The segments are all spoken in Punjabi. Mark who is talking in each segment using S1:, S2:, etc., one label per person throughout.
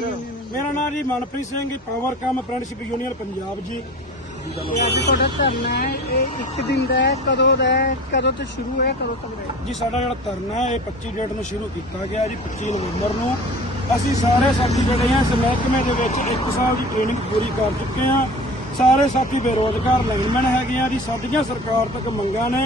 S1: ਮੇਰਾ ਨਾਮ ji Manpreet Singh ji power cum friendship union Punjab ji.
S2: ਇਹ ਅੱਜ ਤੁਹਾਡਾ ਧਰਨਾ ਹੈ ਇਹ ਇੱਕ ਦਿਨ ਦਾ ਹੈ ਕਦੋਂ ਦਾ ਹੈ ਕਦੋਂ ਤੋਂ ਸ਼ੁਰੂ ਹੈ ਕਦੋਂ ਤੱਕ ਰਹੇਗਾ
S1: ਜੀ ਸਾਡਾ ਜਿਹੜਾ ਧਰਨਾ ਹੈ ਇਹ 25 ਡੇਟ ਨੂੰ ਸ਼ੁਰੂ ਕੀਤਾ ਗਿਆ ਜੀ 25 ਨਵੰਬਰ ਨੂੰ। ਅਸੀਂ ਸਾਰੇ ਸਾਥੀ ਜਿਹੜੇ ਆ ਇਸ ਮਹਿਕਮੇ ਦੇ ਵਿੱਚ 1 ਸਾਲ ਦੀ ਟ੍ਰੇਨਿੰਗ ਪੂਰੀ ਕਰ ਚੁੱਕੇ ਆ। ਸਾਰੇ ਸਾਥੀ ਬੇਰੋਜ਼ਗਾਰ ਲਾਈਨਮੈਨ ਹੈਗੇ ਆ ਜੀ ਸਾਡੀਆਂ ਸਰਕਾਰ ਤੱਕ ਮੰਗਾਂ ਨੇ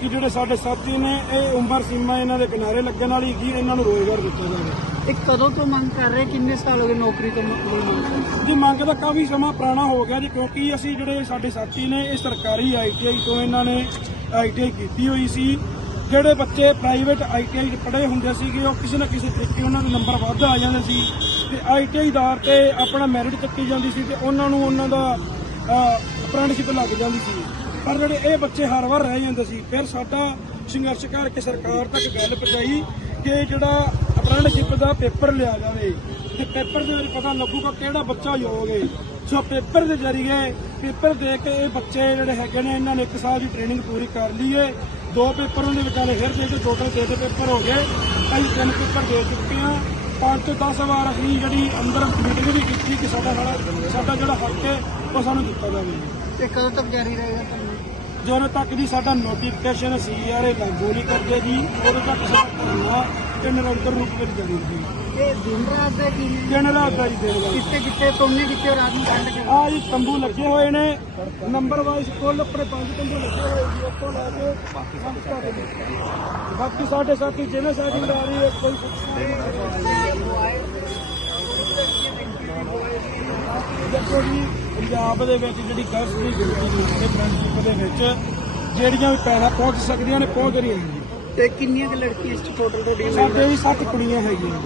S1: ਕਿ ਜਿਹੜੇ ਸਾਡੇ ਸਾਥੀ ਨੇ ਇਹ ਉਮਰ ਸੀਮਾ ਇਹਨਾਂ ਦੇ ਕਿਨਾਰੇ ਲੱਗਣ ਵਾਲੀ ਹੈਗੀ ਇਹਨਾਂ ਨੂੰ ਰੋਜ਼ਗਾਰ ਦਿੱਤਾ ਜਾਵੇ।
S2: ਇਹ ਕਦੋਂ ਤੋਂ ਮੰਗ ਕਰ ਰਹੇ? ਕਿੰਨੇ ਸਾਲ ਹੋ ਗਏ ਨੌਕਰੀ ਤੋਂ ਮੰਗ ਰਹੇ?
S1: ਜੀ, ਮੰਗ ਤਾਂ ਕਾਫੀ ਸਮਾਂ ਪੁਰਾਣਾ ਹੋ ਗਿਆ ਜੀ, ਕਿਉਂਕਿ ਅਸੀਂ ਜਿਹੜੇ ਸਾਡੇ ਸਾਥੀ ਨੇ, ਇਹ ਸਰਕਾਰੀ ਆਈਟੀਆਈ ਤੋਂ ਇਹਨਾਂ ਨੇ ਆਈਟੀਆਈ ਕੀਤੀ ਹੋਈ ਸੀ। ਜਿਹੜੇ ਬੱਚੇ ਪ੍ਰਾਈਵੇਟ ਆਈਟੀਆਈ ਪੜ੍ਹੇ ਹੁੰਦੇ ਸੀਗੇ, ਉਹ ਕਿਸੇ ਨਾ ਕਿਸੇ ਤਰੀਕੇ ਉਹਨਾਂ ਦੇ ਨੰਬਰ ਵੱਧ ਆ ਜਾਂਦੇ ਸੀ। ਤੇ ਆਈਟੀਆਈ ਦਾਰ ਤੇ ਆਪਣਾ ਮੈਰਿਟ ਚੱਕੀ ਜਾਂਦੀ ਸੀ ਤੇ ਉਹਨਾਂ ਨੂੰ ਉਹਨਾਂ ਦਾ ਅਪ੍ਰੈਂਟਿਸਸ਼ਿਪ ਲੱਗ ਜਾਂਦੀ ਸੀ। ਪਰ ਜਿਹੜੇ ਇਹ ਬੱਚੇ ਹਰ ਵਾਰ ਰਹਿ ਜਾਂਦੇ ਸੀ, ਫਿਰ ਸਾਡਾ ਸੰਘਰਸ਼ ਕਰਕੇ ਸਰਕਾਰ ਤੱਕ ਗੱਲ ਪਹੁੰਚਾਈ ਕਿ ਜਿਹੜਾ ਅਪ੍ਰੈਂਟਿਸਸ਼ਿਪ ਦਾ ਪੇਪਰ ਲਿਆ ਜਾਵੇ ਤੇ ਪੇਪਰ ਦੇ ਵਿੱਚ ਪਤਾ ਲੱਗੂਗਾ ਕਿਹੜਾ ਬੱਚਾ ਯੋਗ ਹੈ ਸੋ ਪੇਪਰ ਦੇ ਜ਼ਰੀਏ ਪੇਪਰ ਦੇ ਕੇ ਇਹ ਬੱਚੇ ਜਿਹੜੇ ਹੈਗੇ ਨੇ ਇਹਨਾਂ ਨੇ ਇੱਕ ਸਾਲ ਦੀ ਟ੍ਰੇਨਿੰਗ ਪੂਰੀ ਕਰ ਲਈ ਹੈ ਦੋ ਪੇਪਰ ਉਹਦੇ ਵਿਚਾਲੇ ਫਿਰ ਦੇ ਕੇ ਟੋਟਲ ਤਿੰਨ ਪੇਪਰ ਹੋ ਗਏ। ਅਸੀਂ ਤਿੰਨ ਪੇਪਰ ਦੇ ਚੁੱਕੇ ਹਾਂ। ਪੰਜ ਤੋਂ 10 ਵਾਰ ਅਸੀਂ ਜਿਹੜੀ ਅੰਦਰ ਮੀਟਿੰਗ ਵੀ ਕੀਤੀ ਕਿ ਸਾਡਾ ਸਾਡਾ ਸਾਡਾ ਜਿਹੜਾ ਹੱਕ ਹੈ ਉਹ ਸਾਨੂੰ ਦਿੱਤਾ ਜਾਵੇ।
S2: ਤੇ ਕਦੋਂ ਤੱਕ ਜਾਰੀ ਰਹੇਗਾ
S1: ਜਦੋਂ ਤੱਕ ਜੀ ਸਾਡਾ ਨੋਟੀਫਿਕੇਸ਼ਨ ਸੀਆਰਏ ਲਾਗੂ ਨਹੀਂ ਕਰਦੇ ਜੀ ਉਦੋਂ ਤੱਕ ਸਾਡਾ ਧਰਨਾ ਤੇ ਨਿਰੰਤਰ ਰੂਪ ਵਿੱਚ ਜਾਰੀ ਰਹੇਗਾ
S2: ਇਹ ਦਿਨ ਰਾਤ ਦਾ ਕੀ
S1: ਦਿਨ ਰਾਤ ਦਾ ਜੀ ਦਿਨ ਰਾਤ
S2: ਕਿੱਥੇ ਕਿੱਥੇ ਸੋਨੇ ਕਿੱਥੇ ਰਾਤ ਨੂੰ ਠੰਡ ਕੇ
S1: ਆ ਜੀ ਤੰਬੂ ਲੱਗੇ ਹੋਏ ਨੇ। ਨੰਬਰ ਵਾਈਜ਼ ਕੁੱਲ ਆਪਣੇ ਪੰਜ ਤੰਬੂ ਲੱਗੇ ਹੋਏ ਜੀ ਉੱਥੋਂ ਲੈ ਕੇ ਬਾਕੀ ਸਾਡੇ ਸਾਡੇ ਸਾਥੀ ਹੈ ਕੋਈ ਦੇਖੋ ਜੀ ਪੰਜਾਬ ਦੇ ਵਿੱਚ ਜਿਹੜੀ ਦੀ ਗਿਣਤੀ ਨੂੰ ਦੇ ਵਿੱਚ ਜਿਹੜੀਆਂ ਵੀ ਪੈਣਾ ਪਹੁੰਚ ਸਕਦੀਆਂ ਨੇ ਪਹੁੰਚ ਰਹੀਆਂ ਨੇ।
S2: ਤੇ ਕਿੰਨੀਆਂ ਕੁ ਲੜਕੀਆਂ ਇਸ ਚ ਟੋਟਲ ਤੁਹਾਡੀਆਂ
S1: ਸਾਡੇ ਵੀ 60 ਕੁੜੀਆਂ ਹੈਗੀਆਂ